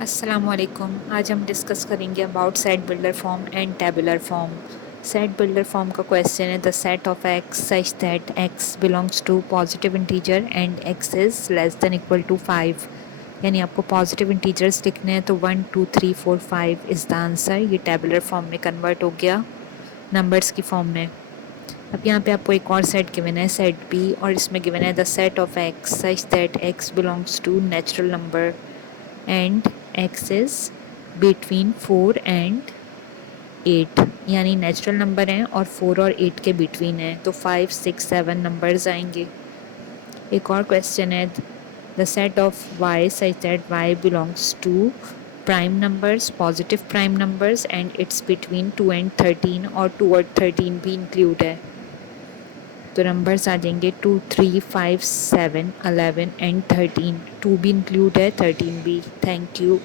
अस्सलामुअलैकुम। आज हम डिस्कस करेंगे about set builder form and tabular form. Set builder form का क्वेश्चन है the set of x such that x belongs to positive integer and x is less than equal to 5। यानी आपको positive integers लिखने हैं तो 1 2 3 4 5 is the answer. ये tabular form में convert हो गया नंबर्स की फॉर्म में। अब यहाँ पे आपको एक और सेट गिवन है सेट बी, और इसमें गिवन है the set of x such that x belongs to natural number and x is between 4 and 8। यानी नेचुरल नंबर हैं और 4 और 8 के बिटवीन है, तो 5 6 7 नंबर्स आएंगे। एक और क्वेश्चन है the set of y such that y belongs to prime numbers positive prime numbers and it's between 2 and 13, और 2 और 13 भी इंक्लूड है। तो नंबर्स आ जाएंगे 2 3 5 7 11 एंड 13। 2 भी इंक्लूड है, 13 भी। Thank you.